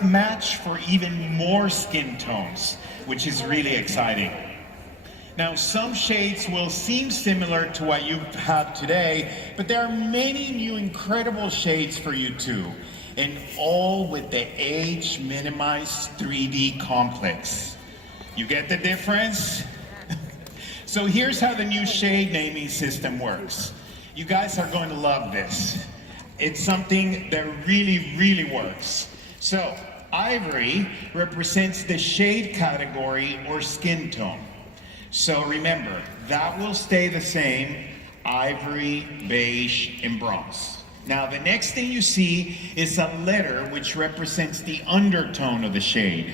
match for even more skin tones, which is really exciting. Now, some shades will seem similar to what you have today, but there are many new incredible shades for you too, and all with the age minimized 3D complex. You get the difference? So here's how the new shade naming system works. You guys are going to love this. It's something that really, really works. So, ivory represents the shade category or skin tone. So remember, that will stay the same, ivory, beige, and bronze. Now the next thing you see is a letter which represents the undertone of the shade.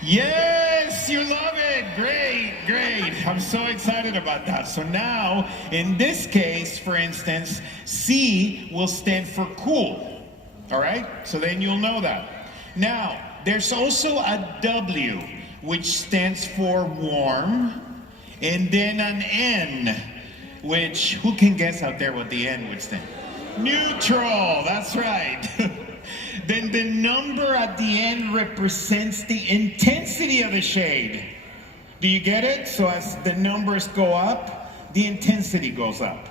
Yes, you love it. Great, great. I'm so excited about that. So now, in this case, for instance, C will stand for cool. All right? So then you'll know that. Now, there's also a W, which stands for warm, and then an N, which, who can guess out there what the N would stand? Neutral, that's right. Then the number at the end represents the intensity of the shade. Do you get it? So as the numbers go up, the intensity goes up.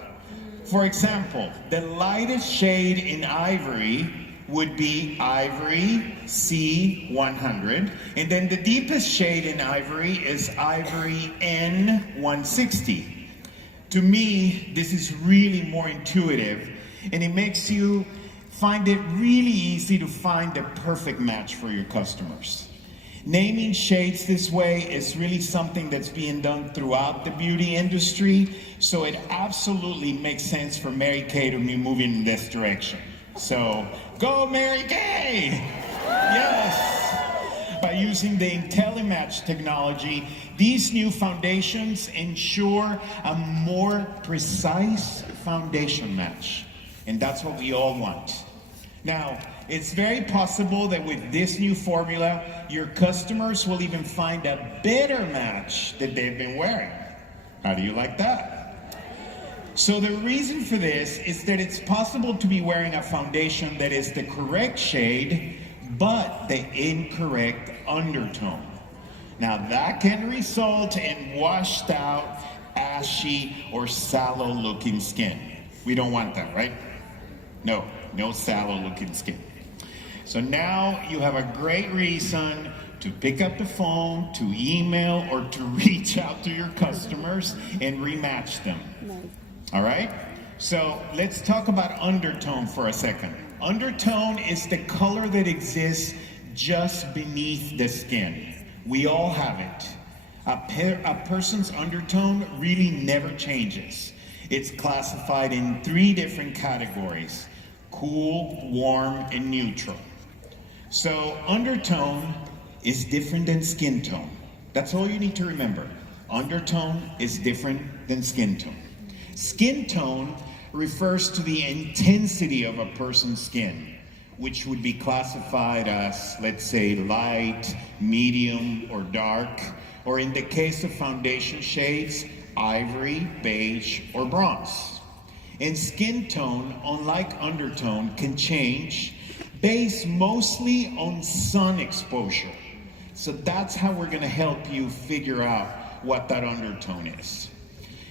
For example, the lightest shade in ivory would be ivory C100, and then the deepest shade in ivory is ivory N160. To me, this is really more intuitive, and it makes you find it really easy to find the perfect match for your customers. Naming shades this way is really something that's being done throughout the beauty industry, so it absolutely makes sense for Mary Kay to be moving in this direction. So, go Mary Kay! Yes! By using the IntelliMatch technology, these new foundations ensure a more precise foundation match. And that's what we all want. Now, it's very possible that with this new formula, your customers will even find a better match that they've been wearing. How do you like that? So the reason for this is that it's possible to be wearing a foundation that is the correct shade, but the incorrect undertone. Now that can result in washed out, ashy, or sallow looking skin. We don't want that, right? No sallow looking skin. So now you have a great reason to pick up the phone, to email, or to reach out to your customers and rematch them. All right? So let's talk about undertone for a second. Undertone is the color that exists just beneath the skin. We all have it. A person's undertone really never changes. It's classified in 3 different categories: cool, warm, and neutral. So undertone is different than skin tone. That's all you need to remember. Undertone is different than skin tone. Skin tone refers to the intensity of a person's skin, which would be classified as, let's say, light, medium, or dark, or in the case of foundation shades, ivory, beige, or bronze. And skin tone, unlike undertone, can change based mostly on sun exposure. So that's how we're going to help you figure out what that undertone is.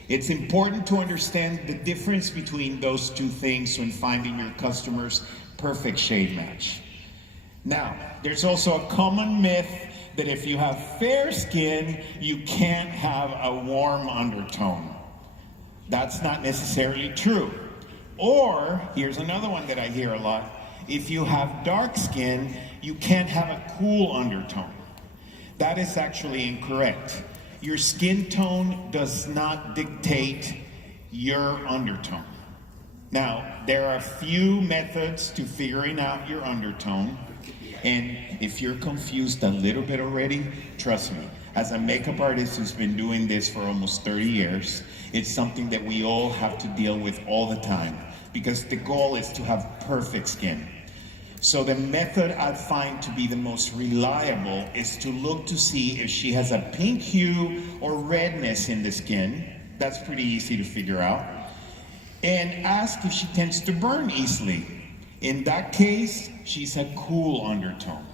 It's important to understand the difference between those 2 things when finding your customer's perfect shade match. Now, there's also a common myth that if you have fair skin, you can't have a warm undertone. That's not necessarily true. Or, here's another one that I hear a lot: if you have dark skin, you can't have a cool undertone. That is actually incorrect. Your skin tone does not dictate your undertone. Now, there are a few methods to figuring out your undertone, and if you're confused a little bit already, trust me, as a makeup artist who's been doing this for almost 30 years, it's something that we all have to deal with all the time, because the goal is to have perfect skin. So the method I find to be the most reliable is to look to see if she has a pink hue or redness in the skin. That's pretty easy to figure out. And ask if she tends to burn easily. In that case, she's a cool undertone.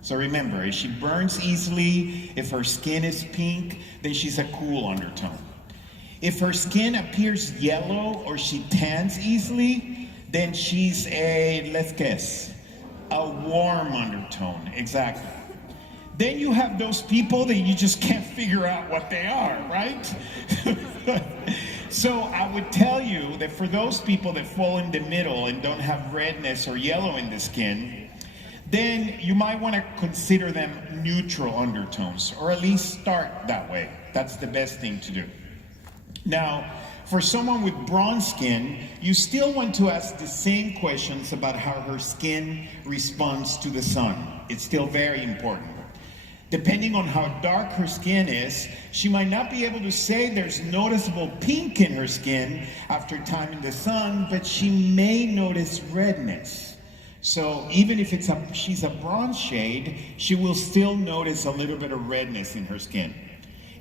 So remember, if she burns easily, if her skin is pink, then she's a cool undertone. If her skin appears yellow or she tans easily, then she's a, let's guess, a warm undertone. Exactly. Then you have those people that you just can't figure out what they are, right? So I would tell you that for those people that fall in the middle and don't have redness or yellow in the skin, then you might want to consider them neutral undertones, or at least start that way. That's the best thing to do. Now, for someone with bronze skin, you still want to ask the same questions about how her skin responds to the sun. It's still very important. Depending on how dark her skin is, she might not be able to say there's noticeable pink in her skin after time in the sun, but she may notice redness. So even if she's a bronze shade, she will still notice a little bit of redness in her skin.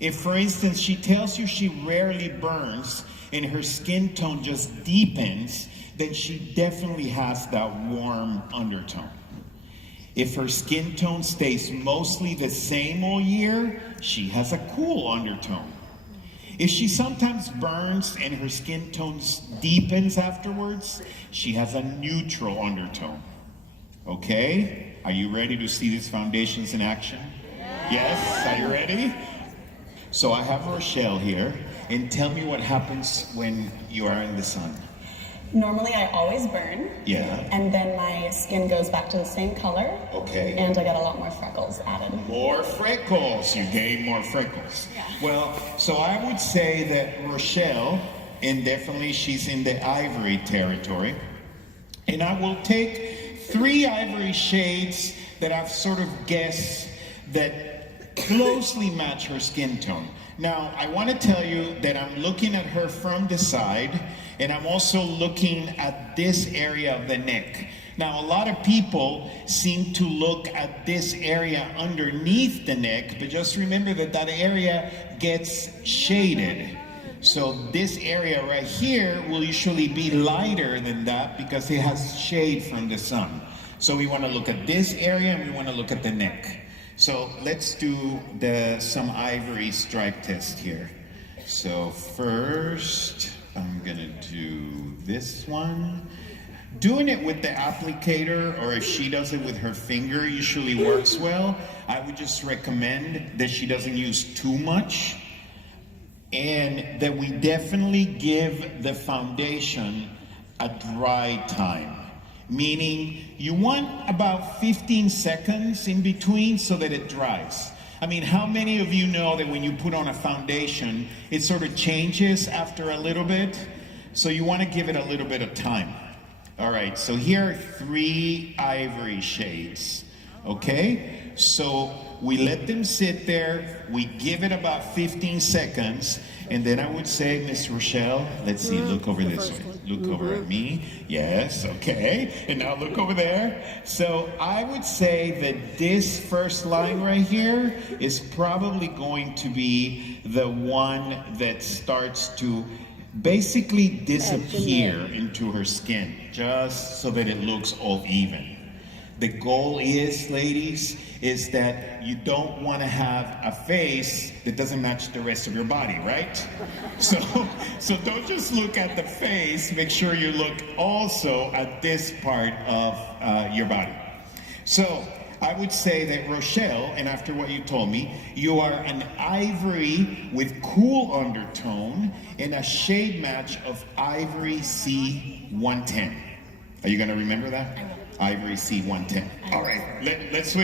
If, for instance, she tells you she rarely burns and her skin tone just deepens, then she definitely has that warm undertone. If her skin tone stays mostly the same all year, she has a cool undertone. If she sometimes burns and her skin tone deepens afterwards, she has a neutral undertone. Okay? Are you ready to see these foundations in action? Yes? Are you ready? So I have Rochelle here, and tell me what happens when you are in the sun. Normally I always burn. Yeah. And then my skin goes back to the same color. Okay. And I get a lot more freckles added. More freckles. You gain more freckles. Yeah. Well, so I would say that Rochelle, and definitely she's in the ivory territory, and I will take 3 ivory shades that I've sort of guessed that closely match her skin tone. Now, I want to tell you that I'm looking at her from the side, and I'm also looking at this area of the neck. Now, a lot of people seem to look at this area underneath the neck, but just remember that that area gets shaded. So this area right here will usually be lighter than that because it has shade from the sun. So we want to look at this area and we want to look at the neck. So let's do some ivory stripe test here. So first, I'm gonna do this one. Doing it with the applicator, or if she does it with her finger, usually works well. I would just recommend that she doesn't use too much, and that we definitely give the foundation a dry time. Meaning you want about 15 seconds in between so that it dries. I mean, how many of you know that when you put on a foundation, it sort of changes after a little bit? So you want to give it a little bit of time. All right, so here are 3 ivory shades, okay? So we let them sit there, we give it about 15 seconds, and then I would say, Miss Rochelle, let's see, look over this way. Look over at me. Yes, okay. And now look over there. So I would say that this first line right here is probably going to be the one that starts to basically disappear into her skin, just so that it looks all even. The goal is, ladies, is that you don't want to have a face that doesn't match the rest of your body, right? So don't just look at the face, make sure you look also at this part of your body. So I would say that Rochelle, and after what you told me, you are an ivory with cool undertone and a shade match of Ivory C110. Are you going to remember that? I will. Ivory C110. All right, let's switch.